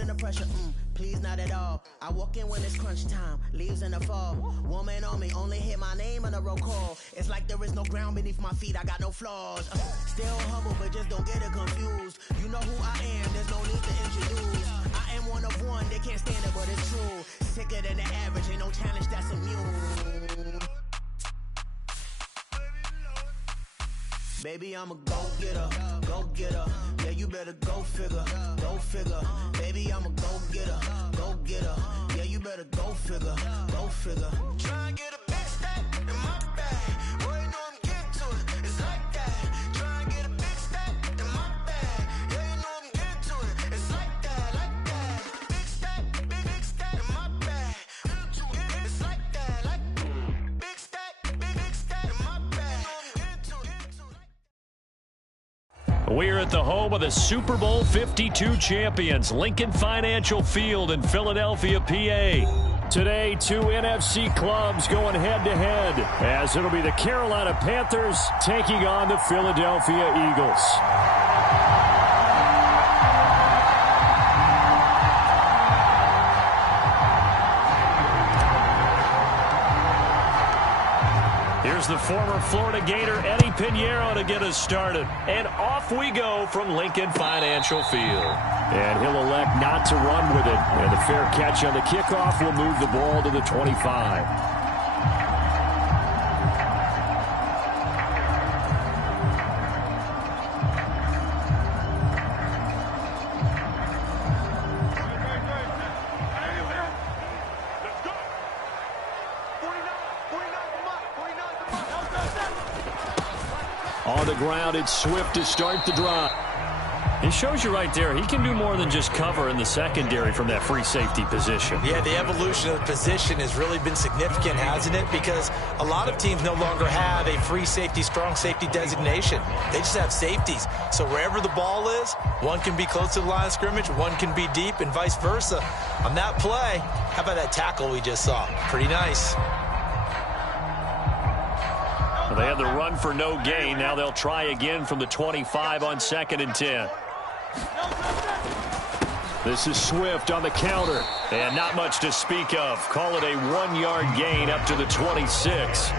feeling the pressure, please not at all. I walk in when it's crunch time, leaves in the fall. Woman on me, only hit my name on a roll call. It's like there is no ground beneath my feet, I got no flaws. Still humble, but just don't get it confused. You know who I am, there's no need to introduce. I am one of one, they can't stand it, but it's true. Sicker than the average, ain't no challenge that's immune. Baby, I'm a go-getter, go-getter. Yeah, you better go figure, go figure. Baby, I'm a go-getter, go-getter. Yeah, you better go figure, go figure. Try and get a big stack in my bag. Boy, you know I'm getting to it, it's like that. Try and get a big stack in my bag. Yeah, you know I'm getting to it, it's like that, like that. Big stack, big stack in my bag. It's like that, like big stack in my bag. We're at the home of the Super Bowl 52 champions, Lincoln Financial Field in Philadelphia, PA. Today, two NFC clubs going head-to-head, as it'll be the Carolina Panthers taking on the Philadelphia Eagles. Here's the former Florida Gator, Eddie Pinheiro, to get us started. And off we go from Lincoln Financial Field. And he'll elect not to run with it. And the fair catch on the kickoff will move the ball to the 25. On the ground, it's Swift to start the drive. It shows you right there, he can do more than just cover in the secondary from that free safety position. Yeah, the evolution of the position has really been significant, hasn't it? Because a lot of teams no longer have a free safety, strong safety designation. They just have safeties. So wherever the ball is, one can be close to the line of scrimmage, one can be deep, and vice versa. On that play, how about that tackle we just saw? Pretty nice. They had the run for no gain. Now they'll try again from the 25 on 2nd and 10. This is Swift on the counter. And not much to speak of. Call it a 1-yard gain up to the 26.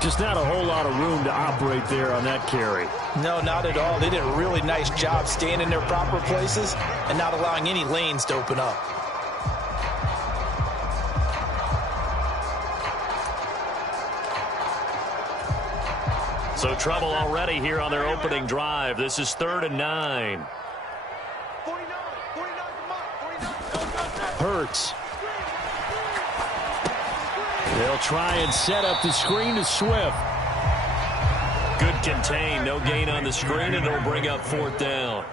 Just not a whole lot of room to operate there on that carry. No, not at all. They did a really nice job staying in their proper places and not allowing any lanes to open up. So trouble already here on their opening drive. This is 3rd and 9. Hurts. They'll try and set up the screen to Swift. Good contain. No gain on the screen, and it'll bring up 4th down.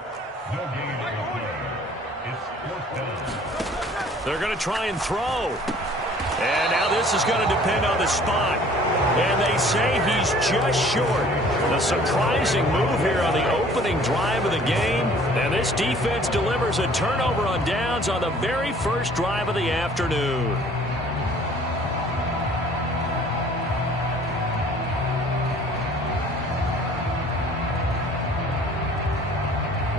They're going to try and throw. And now this is going to depend on the spot. And they say he's just short. A surprising move here on the opening drive of the game. And this defense delivers a turnover on downs on the very first drive of the afternoon.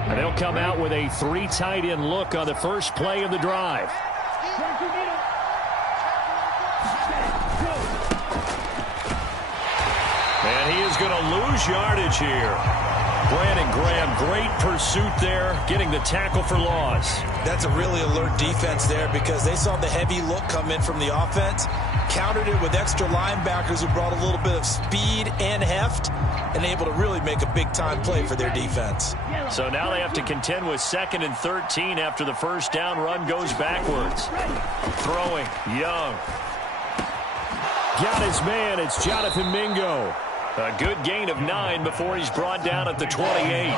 And they'll come out with a 3 tight end look on the first play of the drive. And he is going to lose yardage here. Brandon Graham, great pursuit there, getting the tackle for loss. That's a really alert defense there because they saw the heavy look come in from the offense, countered it with extra linebackers who brought a little bit of speed and heft, and able to really make a big-time play for their defense. So now they have to contend with 2nd and 13 after the first down run goes backwards. Throwing, Young. Got his man, it's Jonathan Mingo. A good gain of 9 before he's brought down at the 28.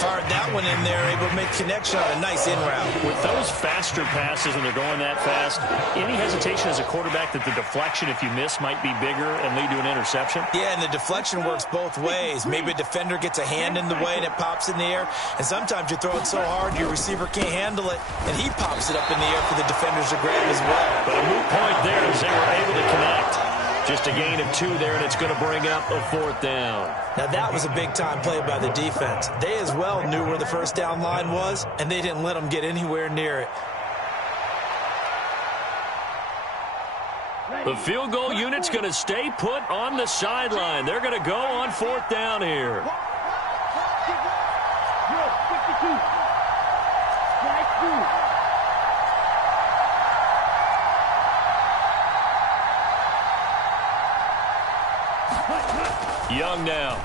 Fired that one in there, able to make connection on a nice in route. With those faster passes and they're going that fast, any hesitation as a quarterback that the deflection, if you miss, might be bigger and lead to an interception? Yeah, and the deflection works both ways. Maybe a defender gets a hand in the way and it pops in the air, and sometimes you throw it so hard your receiver can't handle it, and he pops it up in the air for the defenders to grab as well. But a moot point there as they were able to connect. Just a gain of 2 there, and it's going to bring up a 4th down. Now, that was a big-time play by the defense. They as well knew where the first down line was, and they didn't let them get anywhere near it. The field goal unit's going to stay put on the sideline. They're going to go on 4th down here. Young now.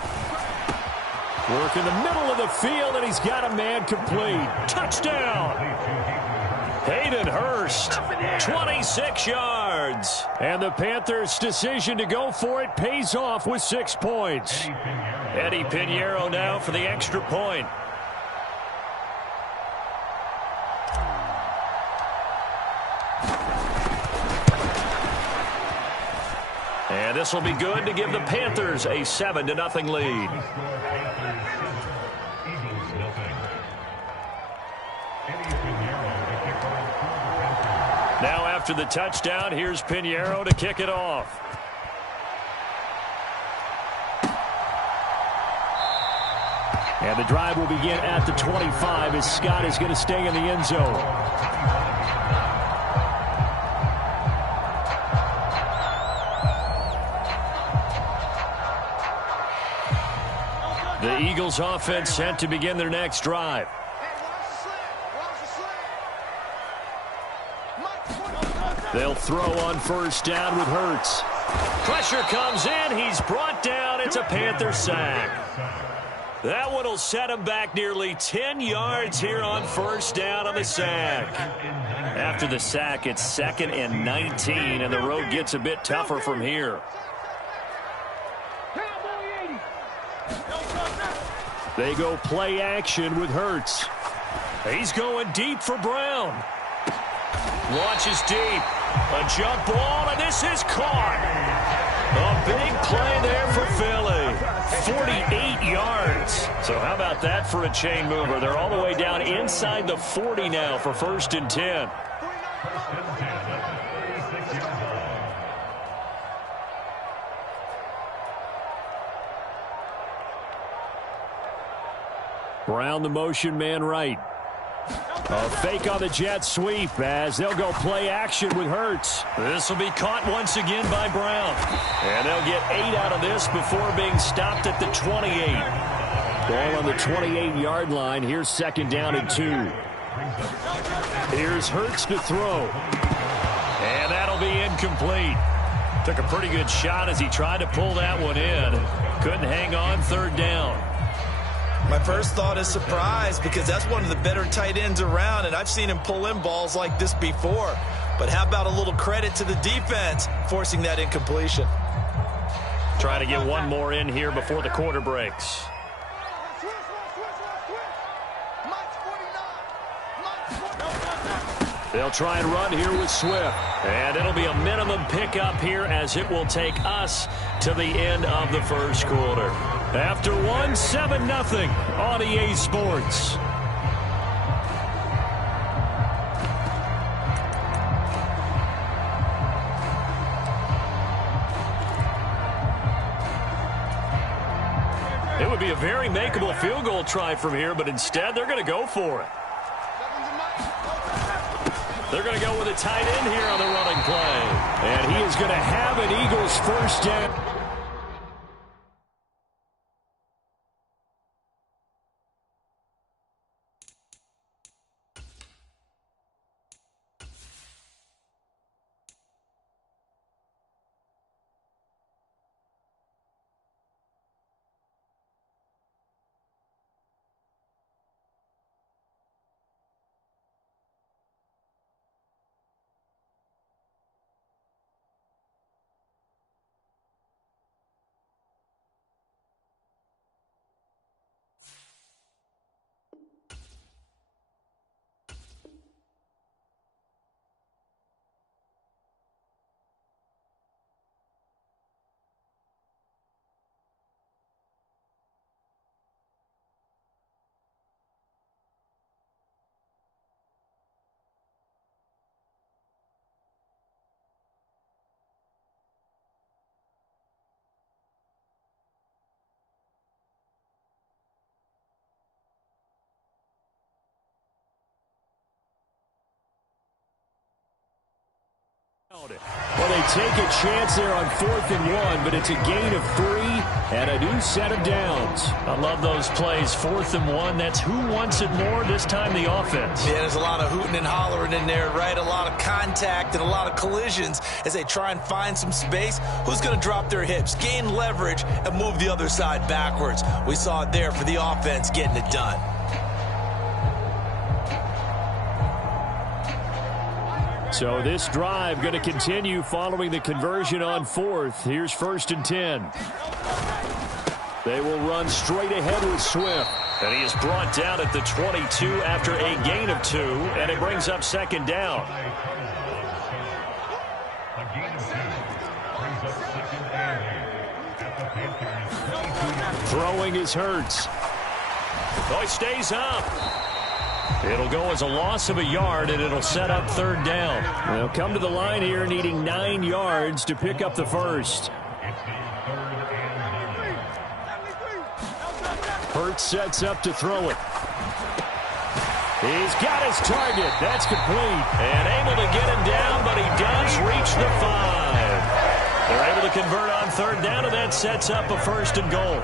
Work in the middle of the field, and he's got a man complete. Touchdown! Hayden Hurst, 26 yards. And the Panthers' decision to go for it pays off with 6 points. Eddie Pinheiro now for the extra point. And this will be good to give the Panthers a 7-0 lead. Now after the touchdown, here's Pinheiro to kick it off. And the drive will begin at the 25 as Scott is going to stay in the end zone. The Eagles offense set to begin their next drive. They'll throw on first down with Hurts. Pressure comes in. He's brought down. It's a Panther sack. That one will set him back nearly 10 yards here on first down on the sack. After the sack, it's 2nd and 19, and the road gets a bit tougher from here. They go play action with Hurts. He's going deep for Brown. Launches deep. A jump ball, and this is caught. A big play there for Philly. 48 yards. So how about that for a chain mover? They're all the way down inside the 40 now for 1st and 10. Brown the motion man right. A fake on the jet sweep as they'll go play action with Hurts. This will be caught once again by Brown. And they'll get 8 out of this before being stopped at the 28. Ball on the 28-yard line. Here's 2nd down and 2. Here's Hurts to throw. And that'll be incomplete. Took a pretty good shot as he tried to pull that one in. Couldn't hang on 3rd down. My first thought is surprise because that's one of the better tight ends around, and I've seen him pull in balls like this before. But how about a little credit to the defense forcing that incompletion? Trying to get one more in here before the quarter breaks. They'll try and run here with Swift. And it'll be a minimum pickup here as it will take us to the end of the first quarter. After 7-0 on EA Sports. It would be a very makeable field goal try from here, but instead they're going to go for it. They're going to go with a tight end here on the running play. And he is going to have an Eagles first down. Well, they take a chance there on 4th and 1, but it's a gain of 3 and a new set of downs. I love those plays. 4th and 1, that's who wants it more, this time the offense. Yeah, there's a lot of hooting and hollering in there, right? A lot of contact and a lot of collisions as they try and find some space. Who's going to drop their hips, gain leverage, and move the other side backwards? We saw it there for the offense getting it done. So this drive going to continue following the conversion on 4th. Here's 1st and 10. They will run straight ahead with Swift. And he is brought down at the 22 after a gain of 2, and it brings up 2nd down. Throwing is Hurts. Oh, he stays up. It'll go as a loss of a yard, and it'll set up 3rd down. They'll come to the line here needing 9 yards to pick up the first. Hurts sets up to throw it. He's got his target. That's complete. And able to get him down, but he does reach the 5. They're able to convert on 3rd down, and that sets up a 1st and goal.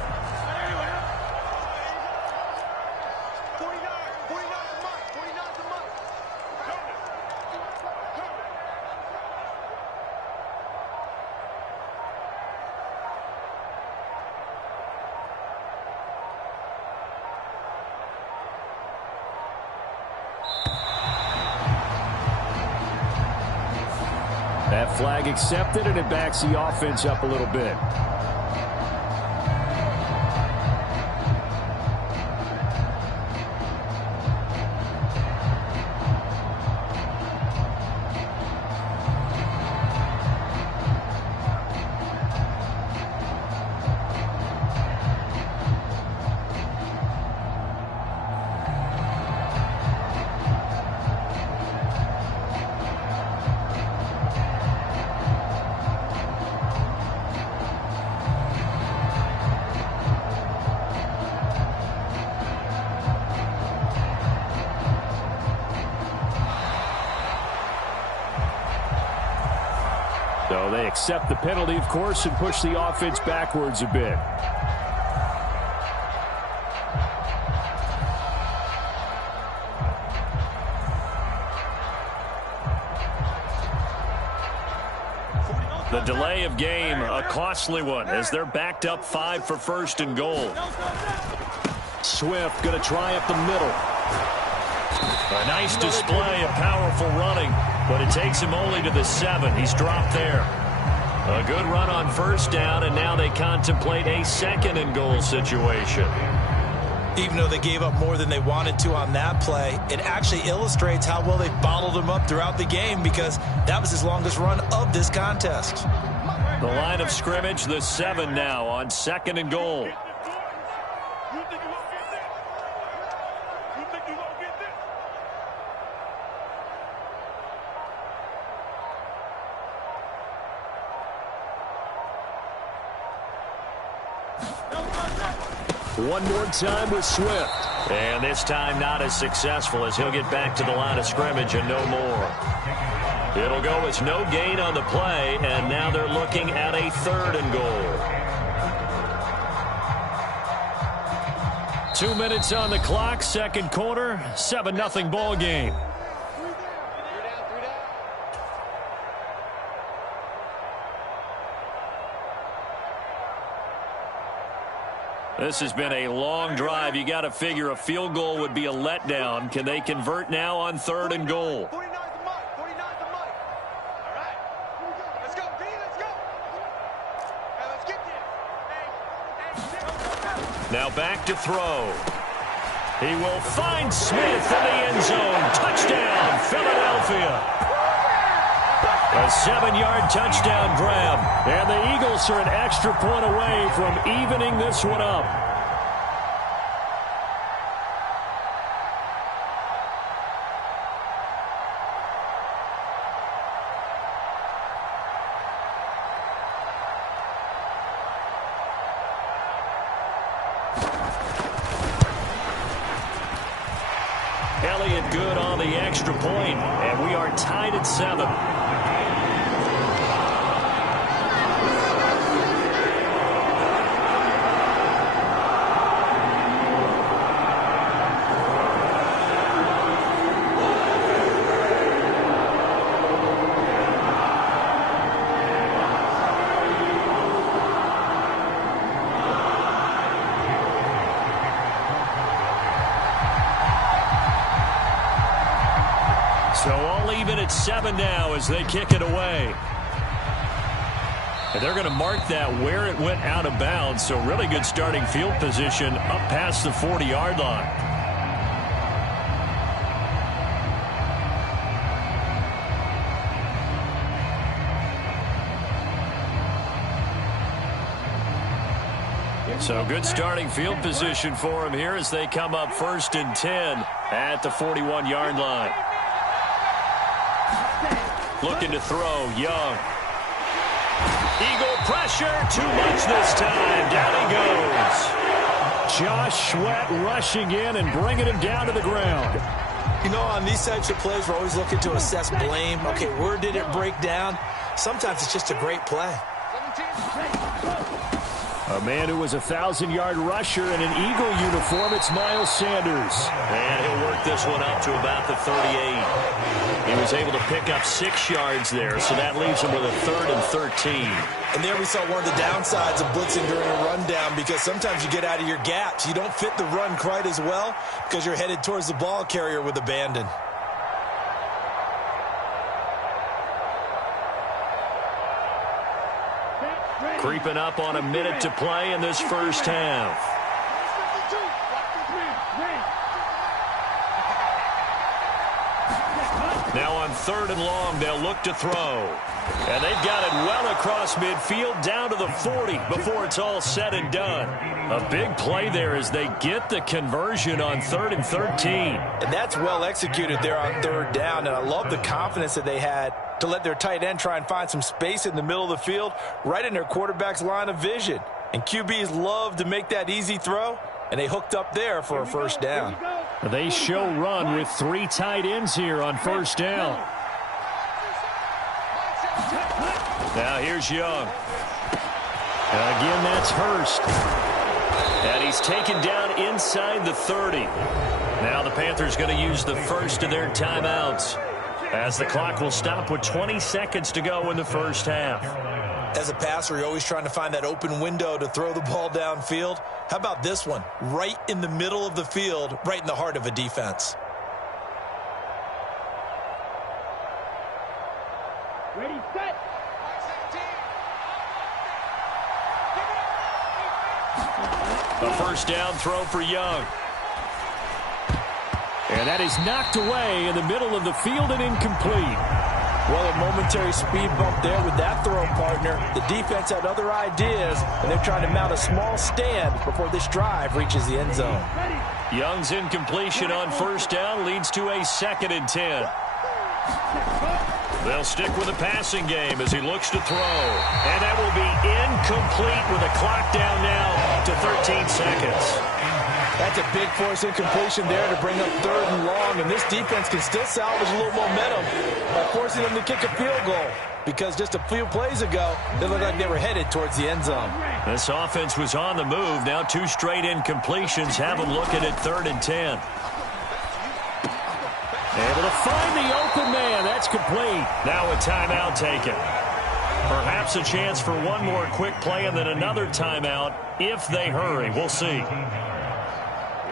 That flag accepted, and it backs the offense up a little bit. So they accept the penalty, of course, and push the offense backwards a bit. The delay of game, a costly one, as they're backed up 5 for 1st and goal. Swift going to try up the middle. A nice display of powerful running, but it takes him only to the 7. He's dropped there. A good run on 1st down, and now they contemplate a 2nd and goal situation. Even though they gave up more than they wanted to on that play, it actually illustrates how well they bottled him up throughout the game, because that was his longest run of this contest. The line of scrimmage, the 7 now on 2nd and goal. One more time with Swift. And this time not as successful, as he'll get back to the line of scrimmage and no more. It'll go as no gain on the play, and now they're looking at a 3rd and goal. 2 minutes on the clock, 2nd quarter, 7-0 ball game. This has been a long drive. You got to figure a field goal would be a letdown. Can they convert now on 3rd and goal? Now back to throw. He will find Smith in the end zone. Touchdown, Philadelphia. A 7-yard touchdown grab. And the Eagles are an extra point away from evening this one up. Elliott good on the extra point, and we are tied at 7. all even at 7 now as they kick it away. And they're going to mark that where it went out of bounds, so really good starting field position up past the 40-yard line. So good starting field position for him here as they come up 1st and 10 at the 41-yard line. Looking to throw, Young. Eagle pressure, too much this time. Down he goes. Josh Sweat rushing in and bringing him down to the ground. You know, on these types of plays, we're always looking to assess blame. Okay, where did it break down? Sometimes it's just a great play. A man who was a 1,000-yard rusher in an Eagle uniform, it's Miles Sanders. And he'll work this one up to about the 38. He was able to pick up 6 yards there, so that leaves him with a 3rd and 13. And there we saw one of the downsides of blitzing during a rundown, because sometimes you get out of your gaps. You don't fit the run quite as well because you're headed towards the ball carrier with abandon. Creeping up on a minute to play in this first half. Now on 3rd and long, they'll look to throw. And they've got it well across midfield down to the 40 before it's all said and done. A big play there as they get the conversion on 3rd and 13. And that's well executed there on 3rd down. And I love the confidence that they had to let their tight end try and find some space in the middle of the field, right in their quarterback's line of vision. And QBs love to make that easy throw, and they hooked up there for a 1st down. They show run with 3 tight ends here on 1st down. Now here's Young. And again, that's Hurst. And he's taken down inside the 30. Now the Panthers going to use the first of their timeouts, as the clock will stop with 20 seconds to go in the first half. As a passer, you're always trying to find that open window to throw the ball downfield. How about this one? Right in the middle of the field, right in the heart of a defense. Ready, set. A 1st down throw for Young. And that is knocked away in the middle of the field and incomplete. Well, a momentary speed bump there with that throw, partner. The defense had other ideas, and they're trying to mount a small stand before this drive reaches the end zone. Young's incompletion on 1st down leads to a 2nd and 10. They'll stick with the passing game as he looks to throw. And that will be incomplete with a clock down now to 13 seconds. That's a big force incompletion there to bring up 3rd and long, and this defense can still salvage a little momentum by forcing them to kick a field goal, because just a few plays ago, they looked like they were headed towards the end zone. This offense was on the move. Now 2 straight incompletions have them looking at 3rd and 10. Able to find the open man. That's complete. Now a timeout taken. Perhaps a chance for one more quick play and then another timeout if they hurry. We'll see.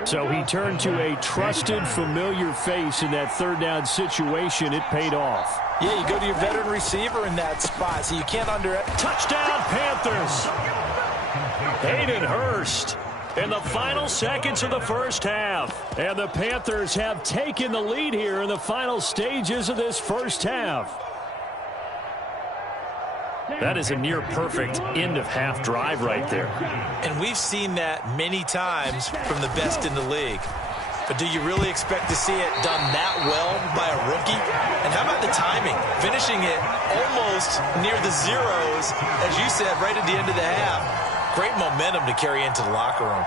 So he turned to a trusted, familiar face in that 3rd down situation. It paid off. Yeah, you go to your veteran receiver in that spot, so you can't Touchdown, Panthers! Hayden Hurst in the final seconds of the first half. And the Panthers have taken the lead here in the final stages of this first half. That is a near-perfect end-of-half drive right there. And we've seen that many times from the best in the league. But do you really expect to see it done that well by a rookie? And how about the timing? Finishing it almost near the zeros, as you said, right at the end of the half. Great momentum to carry into the locker room.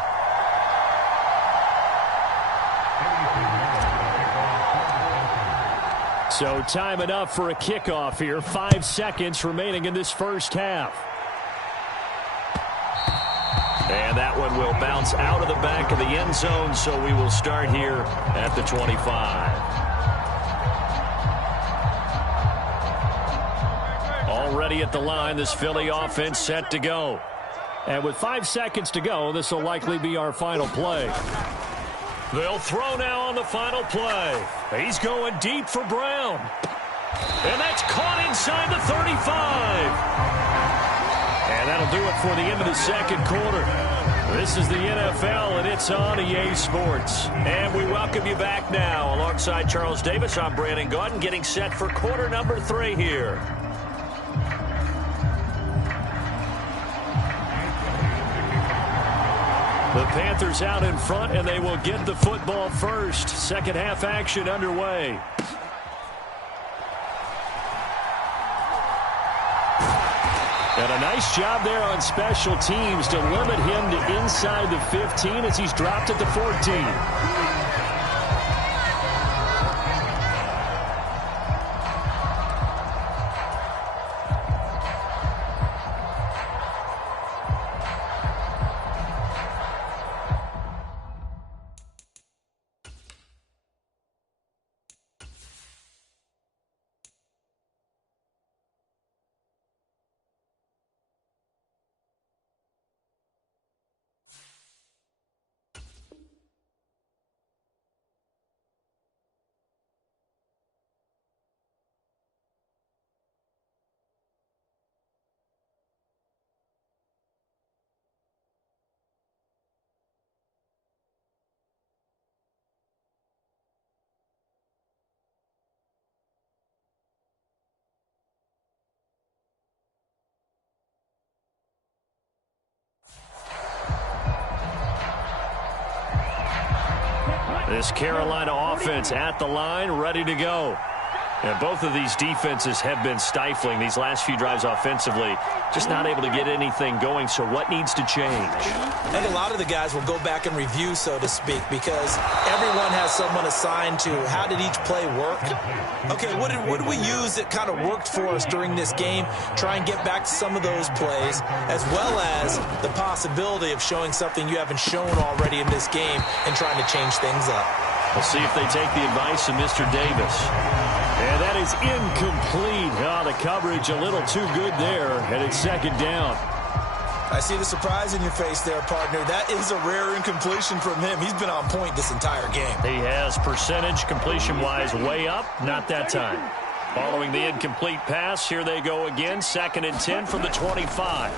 So time enough for a kickoff here. 5 seconds remaining in this first half. And that one will bounce out of the back of the end zone, so we will start here at the 25. Already at the line, this Philly offense set to go. And with 5 seconds to go, this will likely be our final play. They'll throw now on the final play. He's going deep for Brown. 35. And that'll do it for the end of the second quarter. This is the NFL, and it's on EA Sports. And we welcome you back now. Alongside Charles Davis, I'm Brandon Gaudin, getting set for quarter number 3 here. The Panthers out in front, and they will get the football first. Second half action underway. And a nice job there on special teams to limit him to inside the 15 as he's dropped at the 14. This Carolina offense at the line, ready to go. And both of these defenses have been stifling these last few drives offensively. Just not able to get anything going, so what needs to change? I think a lot of the guys will go back and review, so to speak, because everyone has someone assigned to how did each play work. Okay, what did we use that kind of worked for us during this game? Try and get back to some of those plays, as well as the possibility of showing something you haven't shown already in this game and trying to change things up. We'll see if they take the advice of Mr. Davis. And that is incomplete. Oh, the coverage a little too good there, and it's second down. I see the surprise in your face there, partner. That is a rare incompletion from him. He's been on point this entire game. He has percentage completion-wise way up. Not that time. Following the incomplete pass, here they go again. 2nd and 10 from the 25.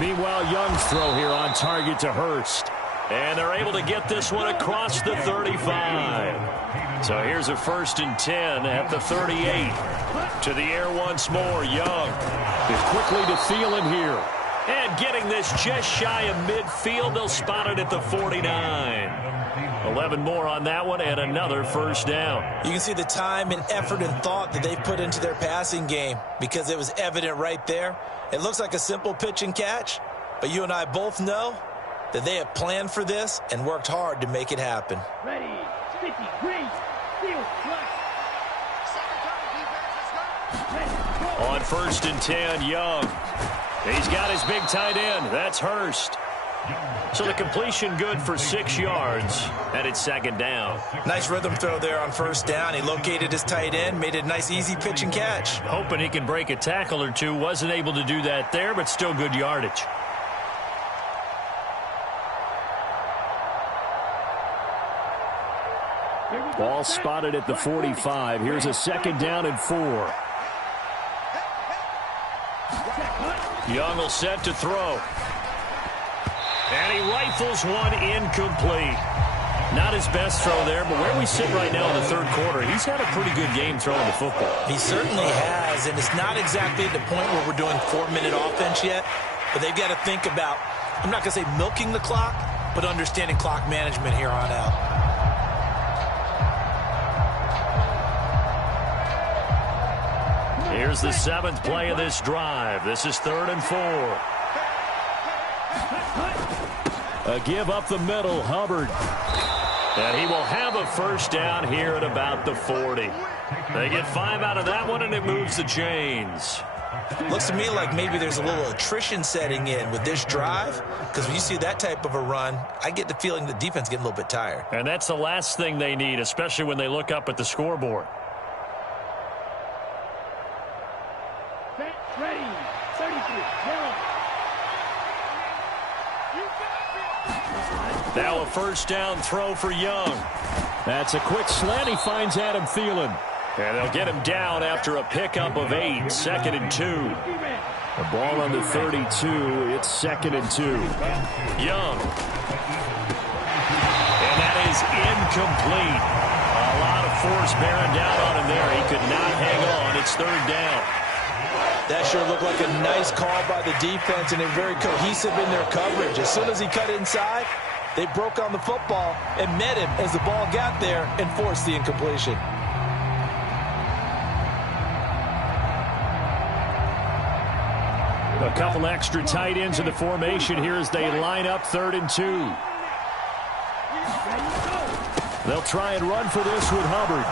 Meanwhile, Young's throw here on target to Hurst. And they're able to get this one across the 35. So here's a 1st and 10 at the 38. To the air once more. Young is quickly to Thielen here. And getting this just shy of midfield. They'll spot it at the 49. 11 more on that one and another first down. You can see the time and effort and thought that they've put into their passing game because it was evident right there. It looks like a simple pitch and catch, but you and I both know that they have planned for this and worked hard to make it happen. Ready, sticky, green, field, flat. On 1st and 10, Young. He's got his big tight end. That's Hurst. So the completion good for 6 yards, and it's 2nd down. Nice rhythm throw there on 1st down. He located his tight end, made it a nice easy pitch and catch. Hoping he can break a tackle or two. Wasn't able to do that there, but still good yardage. Ball spotted at the 45. Here's a 2nd down and 4. Young will set to throw. And he rifles one incomplete. Not his best throw there, but where we sit right now in the 3rd quarter, he's had a pretty good game throwing the football. He certainly has, and it's not exactly at the point where we're doing 4-minute offense yet, but they've got to think about, I'm not going to say milking the clock, but understanding clock management here on out. Here's the 7th play of this drive. This is 3rd and 4. A give up the middle, Hubbard. And he will have a first down here at about the 40. They get 5 out of that one, and it moves the chains. Looks to me like maybe there's a little attrition setting in with this drive, because when you see that type of a run, I get the feeling the defense getting a little bit tired. And that's the last thing they need, especially when they look up at the scoreboard. Ready, 33, now a first down throw for Young. That's a quick slant. He finds Adam Thielen. And they'll get him down after a pickup of 8, 2nd and 2. The ball on the 32. It's 2nd and 2. Young. And that is incomplete. A lot of force bearing down on him there. He could not hang on. It's 3rd down. That sure looked like a nice call by the defense, and they're very cohesive in their coverage. As soon as he cut inside, they broke on the football and met him as the ball got there and forced the incompletion. A couple extra tight ends in the formation here as they line up 3rd and 2. They'll try and run for this with Hubbard.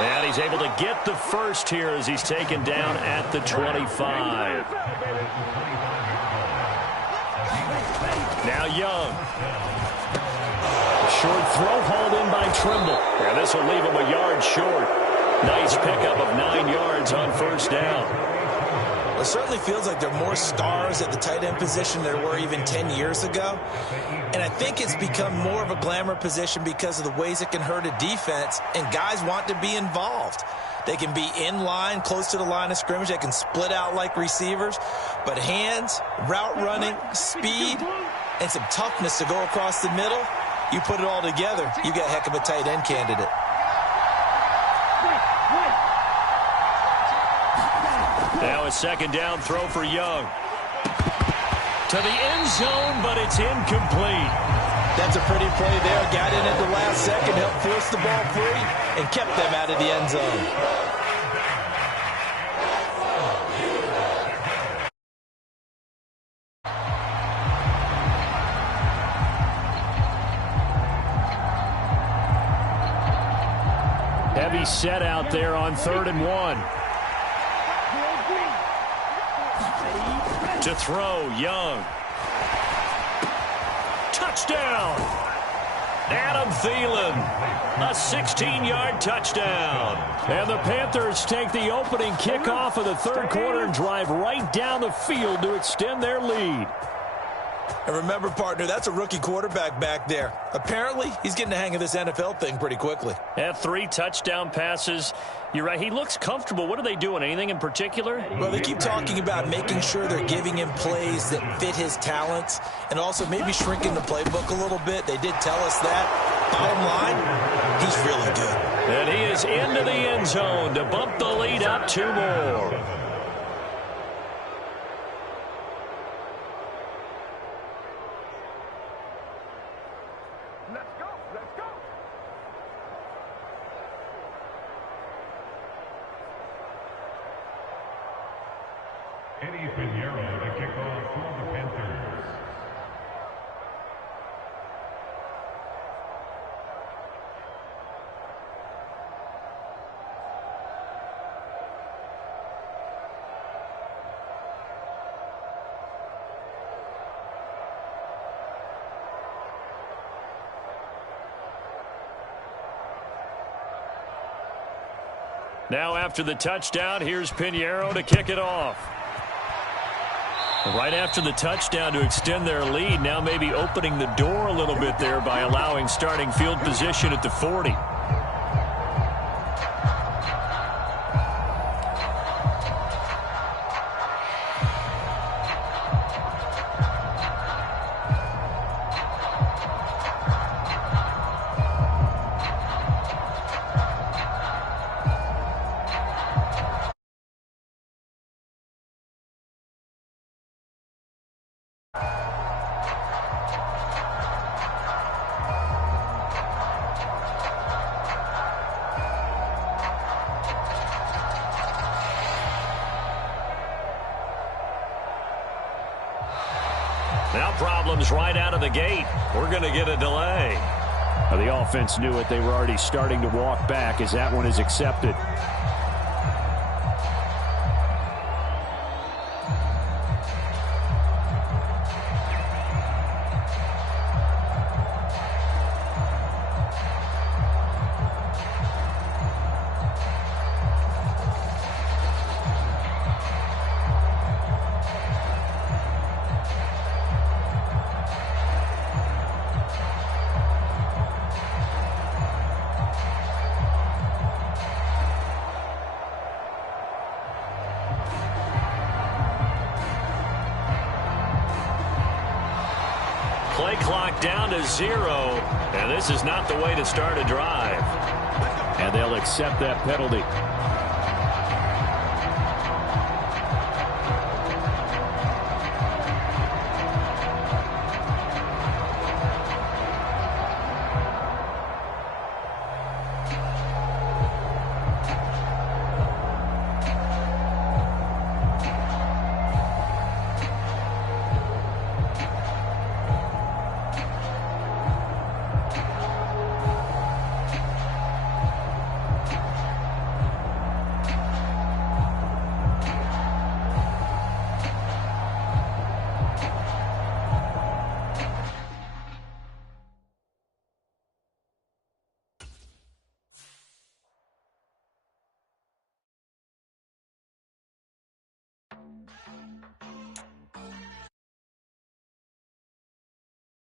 And he's able to get the first here as he's taken down at the 25. Now Young. Short throw hauled in by Trimble. And this will leave him a yard short. Nice pickup of 9 yards on 1st down. It certainly feels like there are more stars at the tight end position than there were even 10 years ago. And I think it's become more of a glamour position because of the ways it can hurt a defense, and guys want to be involved. They can be in line, close to the line of scrimmage. They can split out like receivers. But hands, route running, speed, and some toughness to go across the middle, you put it all together, you got a heck of a tight end candidate. Now a 2nd down throw for Young. To the end zone, but it's incomplete. That's a pretty play there. Got in at the last second, helped force the ball free, and kept them out of the end zone. Heavy set out there on 3rd and 1. To throw, Young. Touchdown! Adam Thielen, a 16-yard touchdown. And the Panthers take the opening kickoff of the 3rd quarter and drive right down the field to extend their lead. And remember, partner, that's a rookie quarterback back there. Apparently, he's getting the hang of this NFL thing pretty quickly. Had 3 touchdown passes. You're right. He looks comfortable. What are they doing? Anything in particular? Well, they keep talking about making sure they're giving him plays that fit his talents and also maybe shrinking the playbook a little bit. They did tell us that. Bottom line, he's really good. And he is into the end zone to bump the lead up 2 more. to kick off for the Panthers. Now after the touchdown, here's Pinheiro to kick it off. Right after the touchdown to extend their lead, now maybe opening the door a little bit there by allowing starting field position at the 40. Now problems right out of the gate. We're going to get a delay. The offense knew it. They were already starting to walk back as that one is accepted. down to 0, and this is not the way to start a drive. And they'll accept that penalty.